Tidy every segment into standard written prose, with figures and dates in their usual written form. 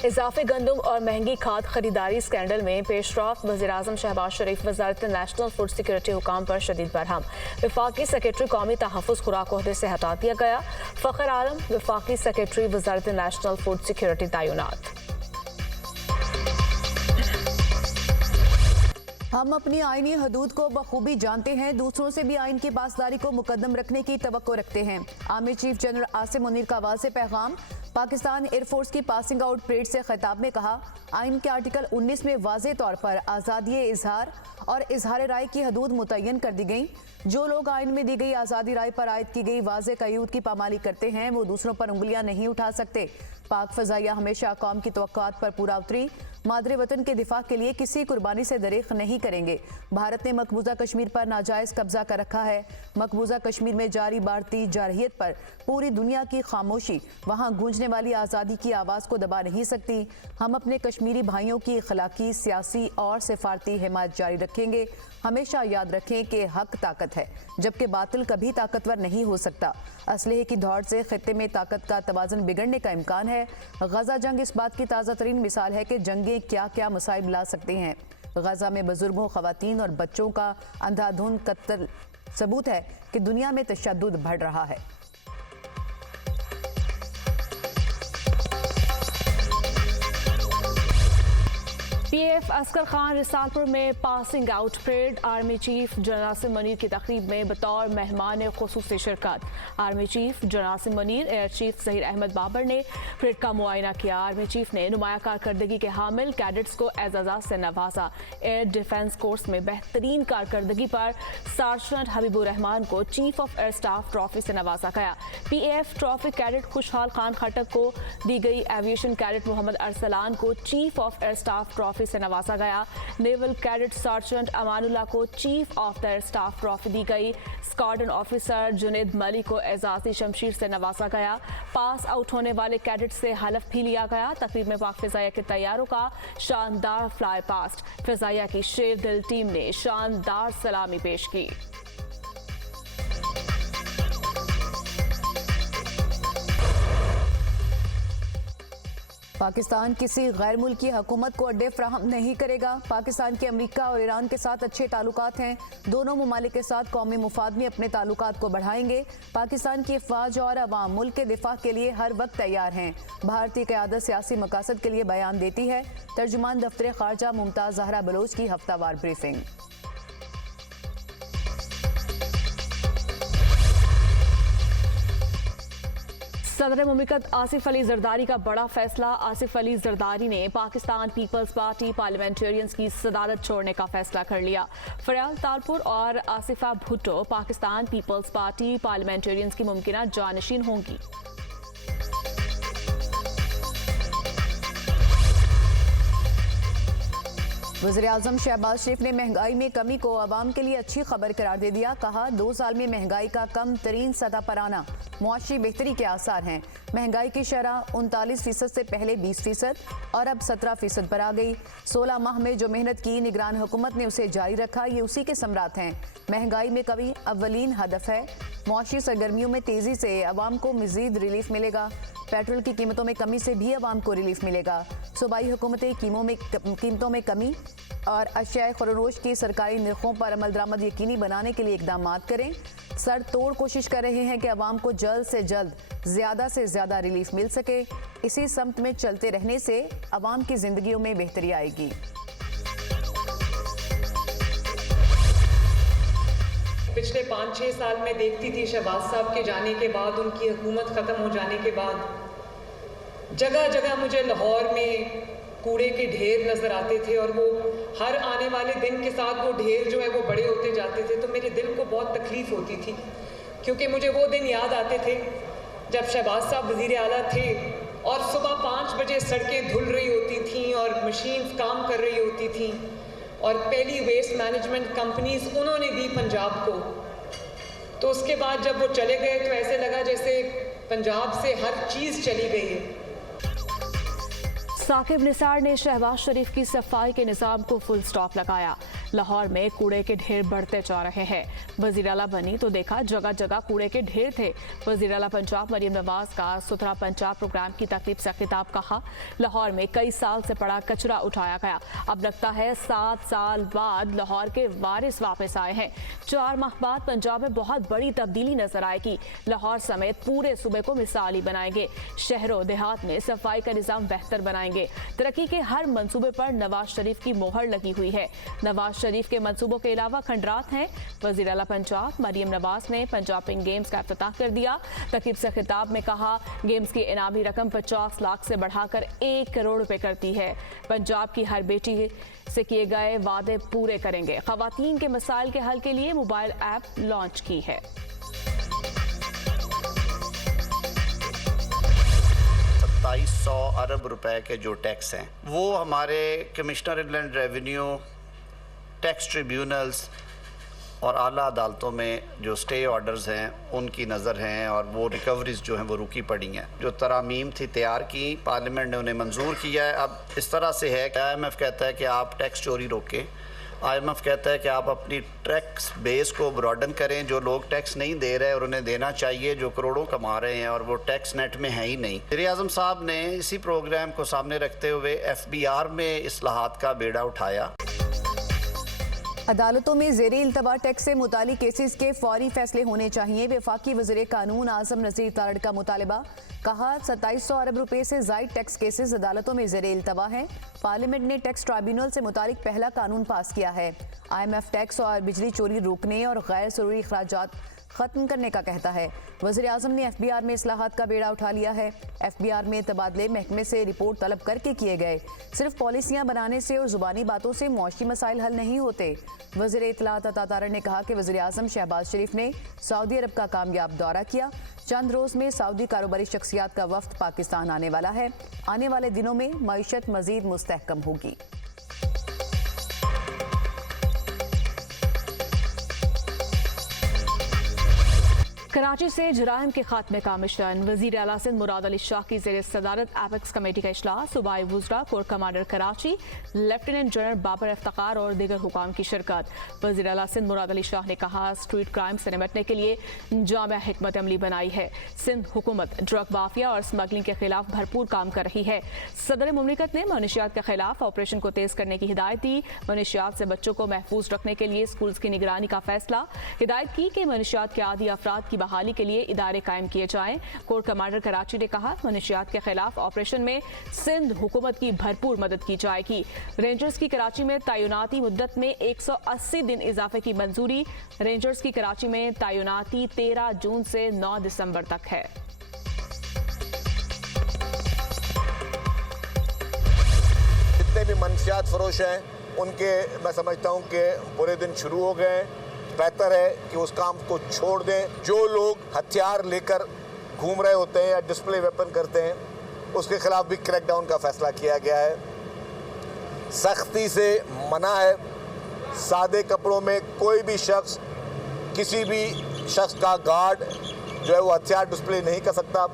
इजाफी गंदम और महंगी खाद खरीदारी स्कैंडल में पेशरफ वज़ीर-ए-आज़म शहबाज शरीफ वज़ारत नेशनल फूड सिक्योरिटी हुकाम पर शदीद बरहम। वफाकी सेक्रेटरी कौमी तहफ़्फ़ुज़ खुराक ओहदे से हटा दिया गया। फ़खर आलम वफाकी सेक्रेटरी वज़ारत नेशनल फूड सिक्योरिटी तैनात। हम अपनी आईनी हदूद को बखूबी जानते हैं, दूसरों से भी आइन की पासदारी को मुकद्दम रखने की तवक्को रखते हैं। Army chief general Asim Munir का वाज़ेह पैगाम। पाकिस्तान एयरफोर्स की पासिंग आउट परेड से खिताब में कहा, आइन के आर्टिकल 19 में वाज़ेह तौर पर आज़ादी इजहार और इजहार राय की हदूद मुतय्यन कर दी गई। जो लोग आइन में दी गई आज़ादी राय पर आयद की गई वाज़ेह क़यूद की पामाली करते हैं, वो दूसरों पर उंगलियां नहीं उठा सकते। पाक फ़ज़ाइया हमेशा कौम की तवक्कुआत पर पूरा उतरी, मादरे वतन के दिफा के लिए किसी कुर्बानी से दरेख नहीं करेंगे। भारत ने मकबूजा कश्मीर पर नाजायज़ कब्जा कर रखा है। मकबूजा कश्मीर में जारी बढ़ती जारहियत पर पूरी दुनिया की खामोशी वहाँ गूंजने वाली आज़ादी की आवाज़ को दबा नहीं सकती। हम अपने कश्मीरी भाइयों की अखलाकी, सियासी और सिफारती हिमायत जारी रखेंगे। हमेशा याद रखें कि हक ताकत है, जबकि बातिल कभी ताकतवर नहीं हो सकता। असलहे की दौड़ से खित्ते में ताकत का तवाज़ुन बिगड़ने का इम्कान है। गजा जंग इस बात की ताज़ा तरीन मिसाल है कि जंगें क्या क्या मसाइब ला सकती हैं। गजा में बुजुर्गों, खवातीन और बच्चों का अंधाधुंध कत्ल सबूत है कि दुनिया में तशद्दुद बढ़ रहा है। पीएफ असगर खान रिसालपुर में passing out parade. Army chief general Asim Munir की तकरीब में बतौर मेहमान खुसूसी शिरकत। Army chief general Asim Munir, air chief Zaheer Ahmed Babar ने परेड का मुआयना किया। आर्मी चीफ ने नुमाया कारकर्दगी के हामिल कैडेट्स को एजाज़ात से नवाजा। एयर डिफेंस कोर्स में बेहतरीन कारकर्दगी पर सार्जेंट हबीबुर रहमान को chief of air staff trophy से नवाजा गया। पीएफ ट्रॉफी कैडेट खुशहाल खान खटक को दी गई। एविएशन कैडेट मोहम्मद अरसलान को chief of air staff trophy से नवाजा गया। नेवल कैडेट सार्जेंट अमानुल्लाह को chief of the air staff trophy दी गई। स्क्वाड्रन ऑफिसर जुनेद मलिक को एजाज़ी शमशीर से नवाजा गया। पास आउट होने वाले कैडेट से हलफ भी लिया गया। तकरीब में पाक फ़िज़ाइया के तैयारों का शानदार फ्लाई पास्ट। फ़िज़ाइया की शेर दिल टीम ने शानदार सलामी पेश की। पाकिस्तान किसी गैर मुल्की हुकूमत को अड्डे फ्राहम नहीं करेगा। पाकिस्तान के अमेरिका और ईरान के साथ अच्छे ताल्लुकात हैं। दोनों ममालिक के साथ कौमी मुफाद में अपने ताल्लुकात को बढ़ाएंगे। पाकिस्तान की अफवाज और अवाम मुल्क के दिफा के लिए हर वक्त तैयार हैं। भारतीय क़यादत सियासी मकासद के लिए बयान देती है। तर्जुमान दफ्तर खारजा मुमताज़ ज़हरा बलोच की हफ्तावार ब्रीफिंग। सदर मुमलिकत आसिफ अली जरदारी का बड़ा फैसला। आसिफ अली जरदारी ने पाकिस्तान पीपल्स पार्टी पार्लियामेंटेरियंस की सदारत छोड़ने का फैसला कर लिया। फरयाल तालपुर और Asifa Bhutto Pakistan Peoples Party Parliamentarians की मुमकिना जानशीन होंगी। वज़ीर-ए-आज़म शहबाज शरीफ ने महंगाई में कमी को अवाम के लिए अच्छी खबर करार दे दिया। कहा, 2 साल में महंगाई का कम तरीन सतह पर आना मुआशी बेहतरी के आसार हैं। महंगाई की शरह 39% से पहले 20% और अब 17% पर आ गई। 16 माह में जो मेहनत की निगरान हुकूमत ने उसे जारी रखा, ये उसी के समरात हैं। महंगाई में कमी अव्वलीन हदफ है। मुआशी सरगर्मियों में तेज़ी से अवाम को मज़ीद रिलीफ मिलेगा। पेट्रोल की कीमतों में कमी से भी अवाम को रिलीफ मिलेगा। सूबाई हुकूमतें कीमतों में कमी और अशियाए खुरोश की सरकारी निर्खों पर अमल दरामद यकीनी बनाने के लिए इकदाम करें। सर तोड़ कोशिश कर रहे हैं कि अवाम को जल्द से जल्द ज़्यादा से ज़्यादा रिलीफ मिल सके। इसी समत में चलते रहने से अवाम की ज़िंदगियों में बेहतरी आएगी। पिछले 5-6 साल में देखती थी शहबाज साहब के जाने के बाद, उनकी हुकूमत ख़त्म हो जाने के बाद जगह जगह मुझे लाहौर में कूड़े के ढेर नज़र आते थे और वो हर आने वाले दिन के साथ वो ढेर जो है वो बड़े होते जाते थे। तो मेरे दिल को बहुत तकलीफ़ होती थी, क्योंकि मुझे वो दिन याद आते थे जब शहबाज साहब वज़ीर आला थे और सुबह 5 बजे सड़कें धुल रही होती थीं और मशीन्स काम कर रही होती थीं और पहली वेस्ट मैनेजमेंट कंपनीज उन्होंने दी पंजाब को। तो उसके बाद जब वो चले गए तो ऐसे लगा जैसे पंजाब से हर चीज़ चली गई है। साकिब निसार ने शहबाज शरीफ की सफाई के निज़ाम को फुल स्टॉप लगाया। लाहौर में कूड़े के ढेर बढ़ते जा रहे हैं। वजीर आला बनी तो देखा जगह जगह कूड़े के ढेर थे। वजीर आला पंजाब मरियम नवाज का सुथरा पंजाब प्रोग्राम की तकरीब से खिताब कहा, लाहौर में कई साल से पड़ा कचरा उठाया गया, अब लगता है 7 साल बाद लाहौर के वारिस वापस आए हैं। 4 माह बाद पंजाब में बहुत बड़ी तब्दीली नजर आएगी। लाहौर समेत पूरे सूबे को मिसाली बनाएंगे, शहरों देहात में सफाई का निजाम बेहतर बनाएंगे। तरक्की के हर मंसूबे पर नवाज शरीफ की मोहर लगी हुई है। नवाज शरीफ के मंसूबों के अलावा खंडरात हैं। वजीर आला पंजाब मरियम नवाज ने पंजाब पिंक गेम्स का इफ्तिताह कर दिया। तकरीब से खिताब में कहा, गेम्स की इनामी रकम 50 लाख से बढ़ाकर 1 करोड़ रुपए करती है। पंजाब की हर बेटी से किए गए वादे पूरे करेंगे। खवातीन के मसाइल के हल के लिए मोबाइल ऐप लॉन्च की है। 2700 अरब रुपए के जो टैक्स हैं वो हमारे commissioner inland revenue, tax tribunals और आला अदालतों में जो स्टे ऑर्डर्स हैं उनकी नज़र हैं और वो रिकवरीज जो हैं वो रुकी पड़ी हैं। जो तरामीम थी तैयार की, पार्लियामेंट ने उन्हें मंजूर किया है। अब इस तरह से है कि IMF कहता है कि आप टैक्स चोरी रोकें, IMF कहता है कि आप अपनी टैक्स बेस को ब्रॉडन करें। जो लोग टैक्स नहीं दे रहे और उन्हें देना चाहिए, जो करोड़ों कमा रहे हैं और वो टैक्स नेट में है ही नहीं। वज़ीर आज़म साहब ने इसी प्रोग्राम को सामने रखते हुए FBR में इस्लाहात का बेड़ा उठाया। अदालतों में ज़ेरे इल्तवा टैक्स से मुतालिक केसेस के फौरी फैसले होने चाहिए। वफाकी वज़ीर कानून आज़म नज़ीर तारड़ का मुतालबा, कहा 2700 अरब रुपए से ज़ायद टैक्स केसेस अदालतों में ज़ेरे इल्तवा हैं। पार्लियामेंट ने टैक्स ट्राइब्यूनल से मुतालिक पहला कानून पास किया है। IMF टैक्स और बिजली चोरी रोकने और गैर ज़रूरी अखराजात खत्म करने का कहता है। वज़ीर आज़म ने FBR में इस्लाहात का बेड़ा उठा लिया है। FBR में तबादले महकमे से रिपोर्ट तलब करके किए गए। सिर्फ पॉलिसियां बनाने से और ज़ुबानी बातों से मुआशी मसाइल हल नहीं होते। वज़ीर इत्तलात अता तारड़ ने कहा कि वज़ीर आज़म शहबाज शरीफ ने सऊदी अरब का कामयाब दौरा किया। चंद रोज़ में सऊदी कारोबारी शख्सियात का वफ्द पाकिस्तान आने वाला है। आने वाले दिनों में मईशत मज़ीद मुस्तहकम होगी। कराची से जराइम के खात्मे का मिशन। वज़ीर आला सिंध मुराद अली शाह की ज़ेर सदारत एपेक्स कमेटी का इजलास। सूबाई वुज़रा, corps commander Karachi, lieutenant general Babar Iftikhar और दीगर हुकाम की शिरकत। वज़ीर आला सिंध मुराद अली शाह ने कहा, स्ट्रीट क्राइम से निपटने के लिए जामिया हिकमत अमली बनाई है। सिंध हुकूमत ड्रग माफिया और स्मगलिंग के खिलाफ भरपूर काम कर रही है। सदर मुमलिकत ने मनशियात के खिलाफ ऑपरेशन को तेज करने की हिदायत दी। मनशियात से बच्चों को महफूज रखने के लिए स्कूल्स की निगरानी का फैसला। हिदायत की कि मनशियात के आदी अफराद की बहाली के लिए इदारे कायम किए जाएं। कोर कमांडर कराची ने कहा, मनशियात के खिलाफ ऑपरेशन में सिंध हुकूमत की भरपूर मदद की जाएगी। रेंजर्स की कराची में तैनाती मुद्दत में 180 दिन इजाफे की मंजूरी। रेंजर्स की कराची में तैनाती 13 जून से 9 दिसंबर तक है। जितने भी मनशियात फरोश हैं उनके मैं समझता हूं कि बुरे दिन शुरू हो गए। बेहतर है कि उस काम को छोड़ दें। जो लोग हथियार लेकर घूम रहे होते हैं या डिस्प्ले वेपन करते हैं उसके खिलाफ भी क्रैकडाउन का फैसला किया गया है। सख्ती से मना है। सादे कपड़ों में कोई भी शख्स किसी भी शख्स का गार्ड जो है वो हथियार डिस्प्ले नहीं कर सकता।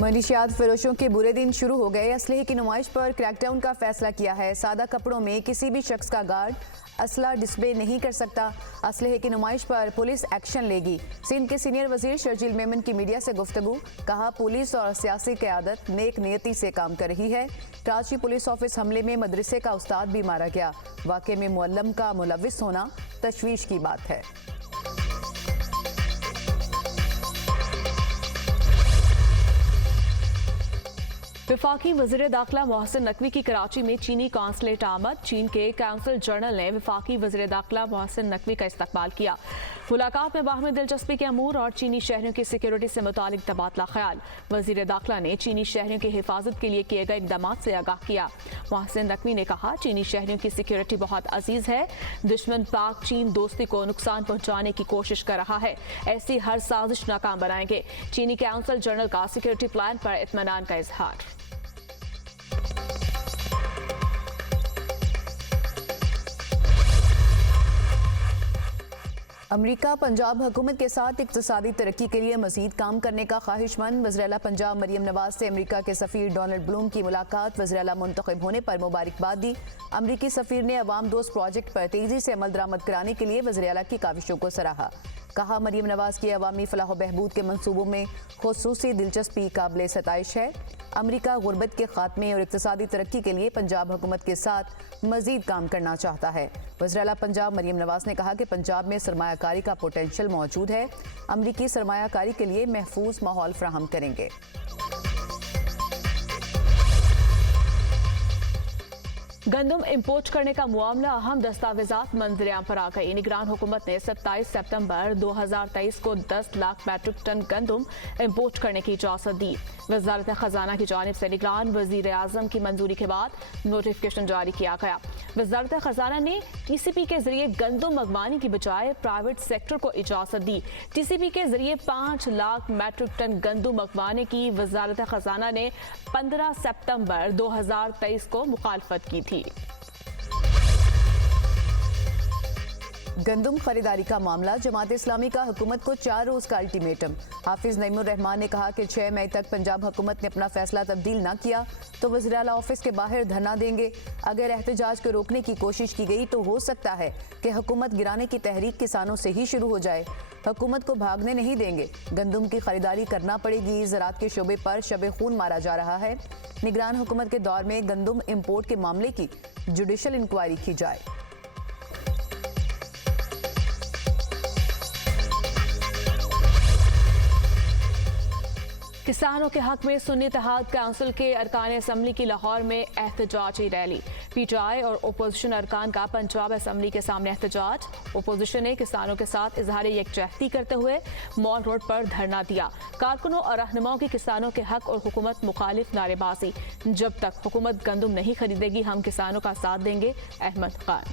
मनशियात फरोशों के बुरे दिन शुरू हो गए। असलहे की नुमाइश पर क्रैकडाउन का फैसला किया है। सादा कपड़ों में किसी भी शख्स का गार्ड असला डिस्प्ले नहीं कर सकता। असलहे की नुमाइश पर पुलिस एक्शन लेगी। सिंध के सीनियर वजीर शर्जील मेमन की मीडिया से गुफ्तगू, कहा पुलिस और सियासी क़यादत नेक नियति से काम कर रही है। कराची पुलिस ऑफिस हमले में मदरसे का उस्ताद भी मारा गया। वाक़े में मुअल्लम का मुलव्विस होना तशवीश की बात है। वफाकी वज़ीर दाखिला मोहसिन नकवी की कराची में चीनी कॉन्सुलेट आमद। चीन के काउंसिल जनरल ने वफाकी वज़ीर दाखिला मोहसिन नकवी का इस्तकबाल किया। मुलाकात में बाहमी दिलचस्पी के अमूर और चीनी शहरियों की सिक्योरिटी से मुतालिक तबादला ख्याल। वज़ीर दाखिला ने चीनी शहरियों की हिफाजत के लिए किए गए इक़दाम से आगाह किया। मोहसिन नकवी ने कहा, चीनी शहरियों की सिक्योरिटी बहुत अजीज़ है। दुश्मन पाक चीन दोस्ती को नुकसान पहुँचाने की कोशिश कर रहा है। ऐसी हर साजिश नाकाम बनाएंगे। चीनी काउंसिल जनरल का सिक्योरिटी प्लान पर इत्मीनान का इजहार। अमेरिका पंजाब हुकूमत के साथ इक्तिसादी तरक्की के लिए मजीद काम करने का ख्वाहिशमंद। वज़ीर-ए-आला पंजाब मरियम नवाज से अमेरिका के सफ़ीर डोनाल्ड ब्लूम की मुलाकात, वज़ीर-ए-आला मुंतखब होने पर मुबारकबाद दी। अमरीकी सफ़ीर ने अवाम दोस्त प्रोजेक्ट पर तेज़ी से अमल दरामद कराने के लिए वज़ीर-ए-आला की काविशों को सराहा। कहा, मरियम नवाज की अवामी फलाह बहबूद के मंसूबों में खुसूसी दिलचस्पी काबिल सताइश है। अमरीका गुर्बत के खात्मे और इक्तिसादी तरक्की के लिए पंजाब हुकूमत के साथ मजीद काम करना चाहता है। वज़ीर-ए-आला पंजाब मरियम नवाज ने कहा कि पंजाब में सरमायाकारी का पोटेंशियल मौजूद है। अमरीकी सरमायाकारी के लिए महफूज माहौल फराहम करेंगे। गंदम इंपोर्ट करने का मामला अहम दस्तावेजात मंजरियाम पर आ गई। निगरान हुकूमत ने 27 सितंबर 2023 को 10 लाख मैट्रिक टन गंदम इंपोर्ट करने की इजाजत दी। वजारत खजाना की जानिब से निगरान वजीर आजम की मंजूरी के बाद नोटिफिकेशन जारी किया गया। वजारत खजाना ने टीसीपी के जरिए गंदम मंगवाने की बजाय प्राइवेट सेक्टर को इजाजत दी। टीसीपी के जरिए 5 लाख मैट्रिक टन गंदम मंगवाने की वजारत खजाना ने 15 सितंबर 2023 को मुखालफत की थी। गंदम खरीदारी का मामला, जमात इस्लामी का हुकूमत को 4 रोज का अल्टीमेटम। हाफिज नईमुर रहमान ने कहा कि 6 मई तक पंजाब हुकूमत ने अपना फैसला तब्दील न किया तो वज़ीर-ए-आला ऑफिस के बाहर धरना देंगे। अगर एहतजाज को रोकने की कोशिश की गई तो हो सकता है कि हुकूमत गिराने की तहरीक किसानों से ही शुरू हो जाए। हुकूमत को भागने नहीं देंगे, गंदम की खरीदारी करना पड़ेगी। ज़राअत के शोबे पर शबे खून मारा जा रहा है। निगरान हुकूमत के दौर में गंदम इम्पोर्ट के मामले की जुडिशल इंक्वायरी की जाए। किसानों के हक में सुन्नी इत्तेहाद काउंसिल के अरकान असम्बली की लाहौर में एहतजाजी रैली। पीटीआई और ओपोजिशन अरकान का पंजाब असम्बली के सामने एहतजाज। ओपोजिशन ने किसानों के साथ इजहार यकजहती करते हुए मॉल रोड पर धरना दिया। कारकुनों और रहनुमाओं की किसानों के हक और हुकूमत मुखालिफ नारेबाजी। जब तक हुकूमत गंदम नहीं खरीदेगी हम किसानों का साथ देंगे। अहमद खान।